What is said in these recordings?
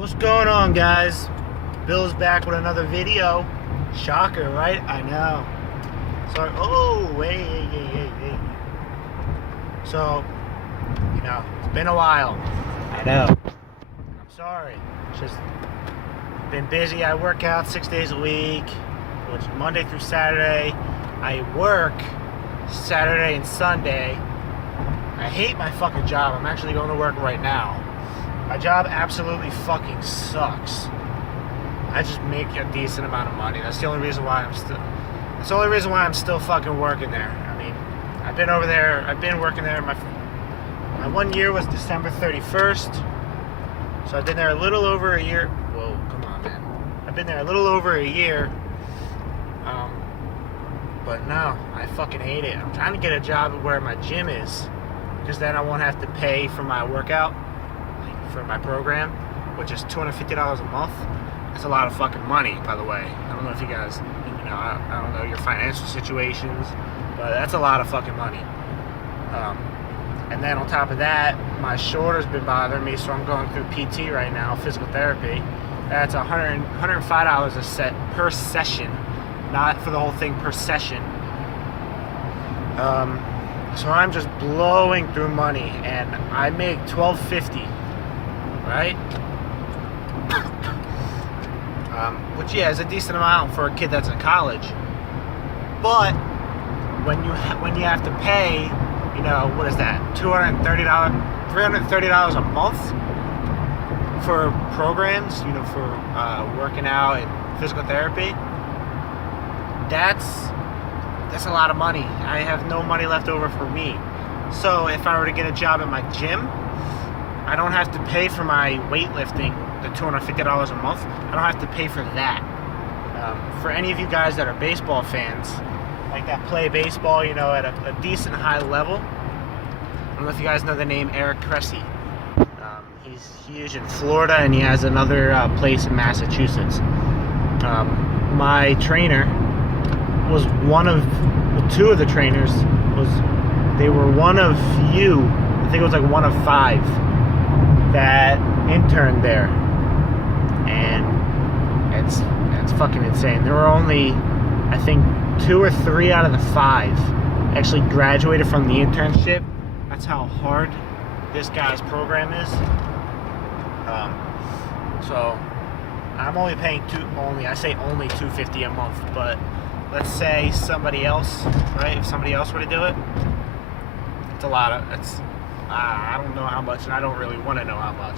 What's going on, guys? Bill's back with another video. Shocker, right? I know. Sorry. Oh, wait. So, it's been a while. I know. I'm sorry. Just been busy. I work out 6 days a week, which Monday through Saturday. I work Saturday and Sunday. I hate my fucking job. I'm actually going to work right now. My job absolutely fucking sucks. I just make a decent amount of money. That's the only reason why I'm still fucking working there. I mean, I've been working there. My 1 year was December 31st. So I've been there a little over a year. Whoa, come on, man. I've been there a little over a year. But no, I fucking hate it. I'm trying to get a job where my gym is, because then I won't have to pay for my workout, for my program, which is $250 a month. That's a lot of fucking money, by the way. I don't know if you guys, I don't know your financial situations, but that's a lot of fucking money. And then on top of that, my shoulder's been bothering me, so I'm going through PT right now, physical therapy. That's $105 a set per session, not for the whole thing, per session. So I'm just blowing through money, and I make $12.50, right? Which is a decent amount for a kid that's in college. But when you have to pay, what is that? $330 a month for programs, for working out and physical therapy. That's a lot of money. I have no money left over for me. So if I were to get a job at my gym, I don't have to pay for my weightlifting, the $250 a month. I don't have to pay for that. For any of you guys that are baseball fans, like that play baseball, at a decent high level, I don't know if you guys know the name Eric Cressy. He's in Florida, and he has another place in Massachusetts. My trainer was two of the trainers they were one of few, I think it was like one of 5 that interned there, and it's fucking insane. There were only, I think, 2 or 3 out of the 5 actually graduated from the internship. That's how hard this guy's program is. So I'm only paying only $250 a month, but let's say somebody else, right? If somebody else were to do it, it's a lot of, I don't know how much, and I don't really want to know how much.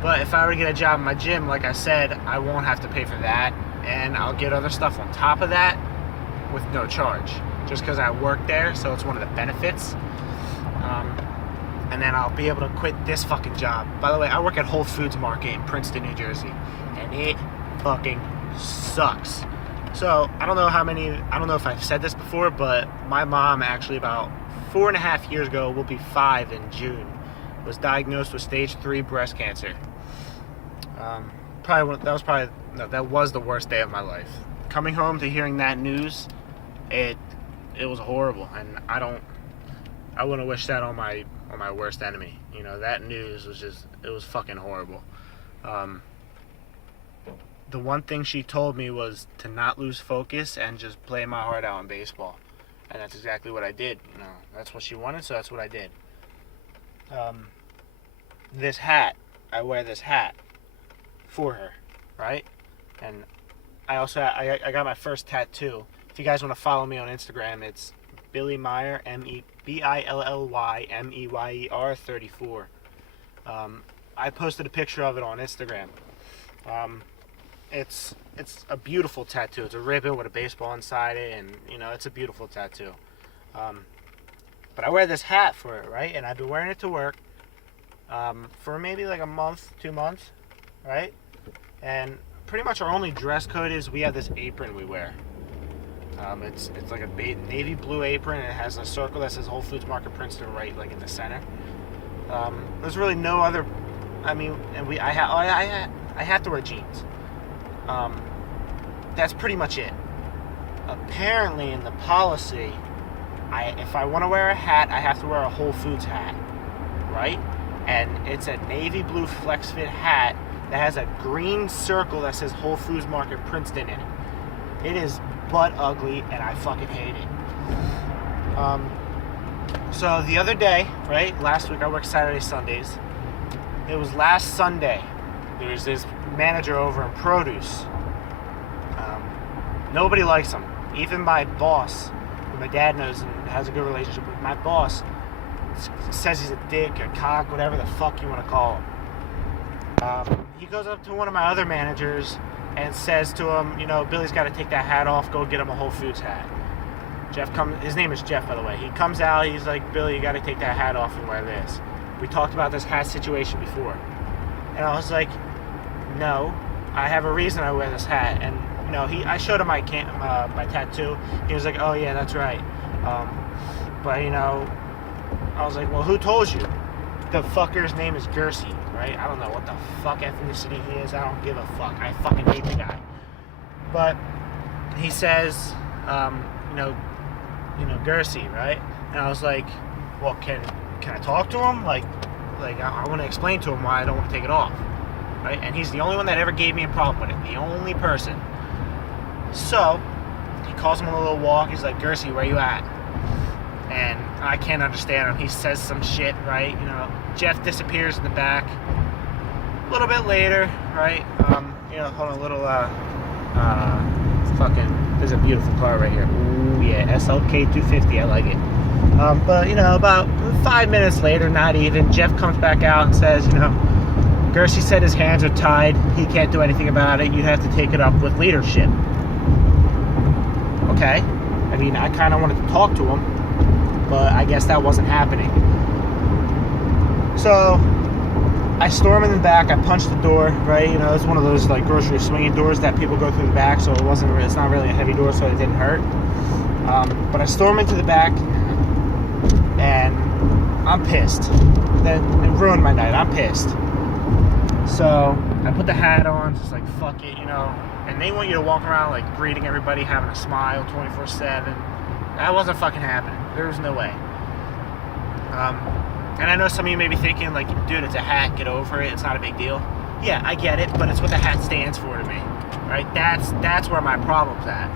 But if I were to get a job in my gym, like I said, I won't have to pay for that, and I'll get other stuff on top of that with no charge, just because I work there, so it's one of the benefits. And then I'll be able to quit this fucking job. By the way, I work at Whole Foods Market in Princeton, New Jersey, and it fucking sucks. So I don't know if I've said this before, but my mom actually about 4.5 years ago, will be 5 in June, was diagnosed with stage 3 breast cancer. That was the worst day of my life. Coming home to hearing that news, it was horrible, and I wouldn't wish that on my worst enemy. That news was it was fucking horrible. The one thing she told me was to not lose focus and just play my heart out in baseball. And that's exactly what I did. That's what she wanted, so that's what I did. This hat, I wear this hat for her, right? And I also I got my first tattoo. If you guys want to follow me on Instagram, it's Billy Meyer, BILLYMEYER 34. I posted a picture of it on Instagram. It's a beautiful tattoo. It's a ribbon with a baseball inside it, and it's a beautiful tattoo. But I wear this hat for it, right? And I've been wearing it to work for maybe like a month, 2 months, right? And pretty much our only dress code is we have this apron we wear. It's like a navy blue apron, and it has a circle that says Whole Foods Market Princeton right like in the center. There's really no other. I mean, and I have to wear jeans. That's pretty much it. Apparently, in the policy, if I want to wear a hat, I have to wear a Whole Foods hat, right? And it's a navy blue flex fit hat that has a green circle that says Whole Foods Market Princeton in it. It is butt ugly, and I fucking hate it. So the other day, right, last week I worked Saturday, Sundays. It was last Sunday. There was this manager over in produce. Nobody likes him. Even my boss, who my dad knows and has a good relationship with, my boss says he's a dick, a cock, whatever the fuck you want to call him. He goes up to one of my other managers and says to him, you know, Billy's got to take that hat off, go get him a Whole Foods hat. His name is Jeff, by the way. He comes out, he's like, Billy, you got to take that hat off and wear this. We talked about this hat situation before. And I was like, no, I have a reason I wear this hat. And, you know, I showed him my tattoo. He was like, oh, yeah, that's right. But, you know, I was like, well, who told you? The fucker's name is Gersey, right? I don't know what the fuck ethnicity he is. I don't give a fuck. I fucking hate the guy. But he says, you know, Gersey, right? And I was like, well, can I talk to him? Like I want to explain to him why I don't want to take it off, right? And he's the only one that ever gave me a problem with it. The only person. So he calls him on a little walk. He's like, Gersey, where you at? And I can't understand him. He says some shit, right? You know, Jeff disappears in the back. A little bit later, right? You know, hold on, a little, there's a beautiful car right here. Ooh, yeah, SLK 250, I like it. But, you know, about 5 minutes later, not even, Jeff comes back out and says, you know, Gersey said his hands are tied. He can't do anything about it. You have to take it up with leadership. Okay. I mean, I kind of wanted to talk to him, but I guess that wasn't happening. So I storm in the back. I punch the door, right? You know, it's one of those like grocery swinging doors that people go through the back, so it's not really a heavy door, so it didn't hurt. But I storm into the back, and I'm pissed. It ruined my night. I'm pissed. So I put the hat on, just like fuck it, you know. And they want you to walk around like greeting everybody, having a smile 24/7. That wasn't fucking happening. There was no way. And I know some of you may be thinking, like, dude, it's a hat, get over it, it's not a big deal. Yeah, I get it, but it's what the hat stands for to me, right? That's where my problem's at.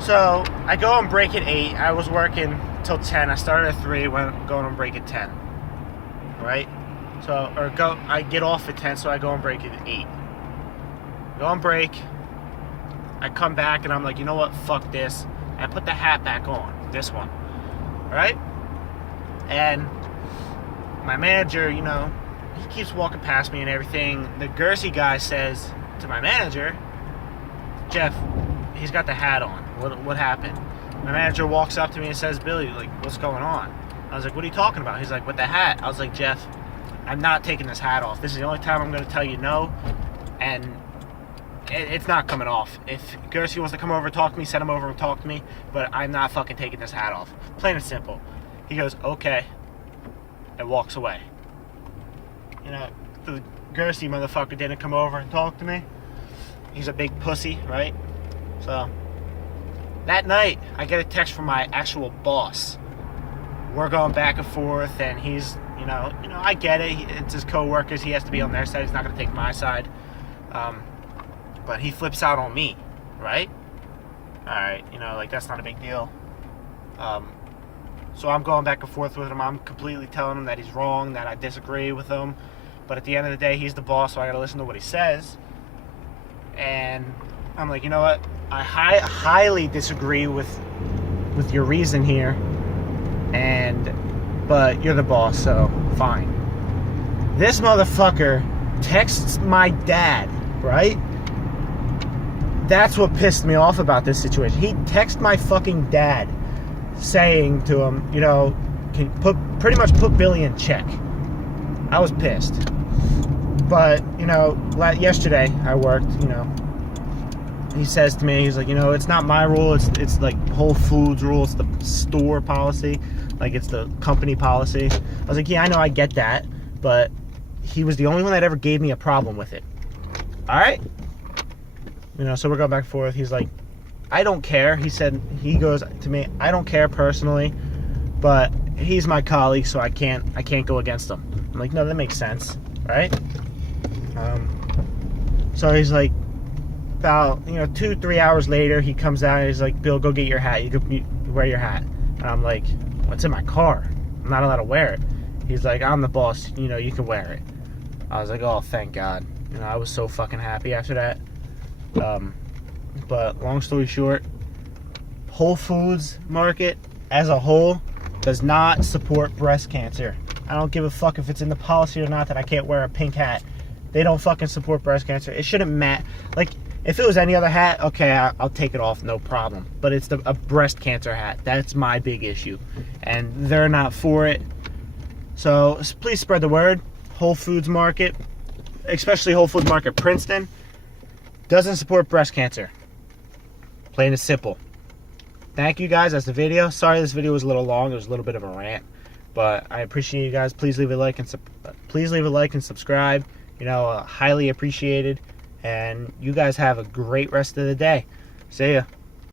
So I go on break at 8. I was working till 10. I started at 3, went going on break at 10, right? I get off at 10, so I go on break at 8. Go on break. I come back and I'm like, you know what? Fuck this. I put the hat back on. This one, right? And my manager, you know, he keeps walking past me and everything. The Gersey guy says to my manager, Jeff, he's got the hat on. What happened? My manager walks up to me and says, Billy, like, what's going on? I was like, what are you talking about? He's like, with the hat. I was like, Jeff, I'm not taking this hat off. This is the only time I'm going to tell you no. And it's not coming off. If Gersey wants to come over and talk to me, send him over and talk to me. But I'm not fucking taking this hat off. Plain and simple. He goes, okay, and walks away. You know, the Gersey motherfucker didn't come over and talk to me. He's a big pussy, right? So, that night, I get a text from my actual boss. We're going back and forth, and he's, you know, I get it. It's his coworkers. He has to be on their side. He's not going to take my side. But he flips out on me, right? All right, you know, like, that's not a big deal. So I'm going back and forth with him. I'm completely telling him that he's wrong, that I disagree with him. But at the end of the day, he's the boss, so I got to listen to what he says. And I'm like, you know what? I highly disagree with your reason here. But you're the boss, so fine. This motherfucker texts my dad, right? That's what pissed me off about this situation. He texted my fucking dad saying to him, you know, pretty much put Billy in check. I was pissed. But, you know, yesterday I worked, you know, he says to me, he's like, you know, it's not my rule, it's like Whole Foods rule, it's the store policy, like it's the company policy. I was like, yeah, I know, I get that, but he was the only one that ever gave me a problem with it. Alright? You know, so we're going back and forth. He's like, I don't care. He goes to me, I don't care personally, but he's my colleague, so I can't go against him. I'm like, no, that makes sense, right? So he's like, about 2-3 hours later, he comes out and he's like, Bill, go get your hat. You wear your hat. And I'm like, what's in my car? I'm not allowed to wear it. He's like, I'm the boss. You can wear it. I was like, oh, thank God. I was so fucking happy after that. But long story short, Whole Foods market as a whole does not support breast cancer. I don't give a fuck if it's in the policy or not that I can't wear a pink hat. They don't fucking support breast cancer. It shouldn't matter. Like, if it was any other hat, okay, I'll take it off, no problem. But it's a breast cancer hat. That's my big issue. And they're not for it. So please spread the word. Whole Foods Market, especially Whole Foods Market Princeton, doesn't support breast cancer. Plain and simple. Thank you guys. That's the video. Sorry this video was a little long. It was a little bit of a rant. But I appreciate you guys. Please leave a like and subscribe. Highly appreciated. And you guys have a great rest of the day. See ya.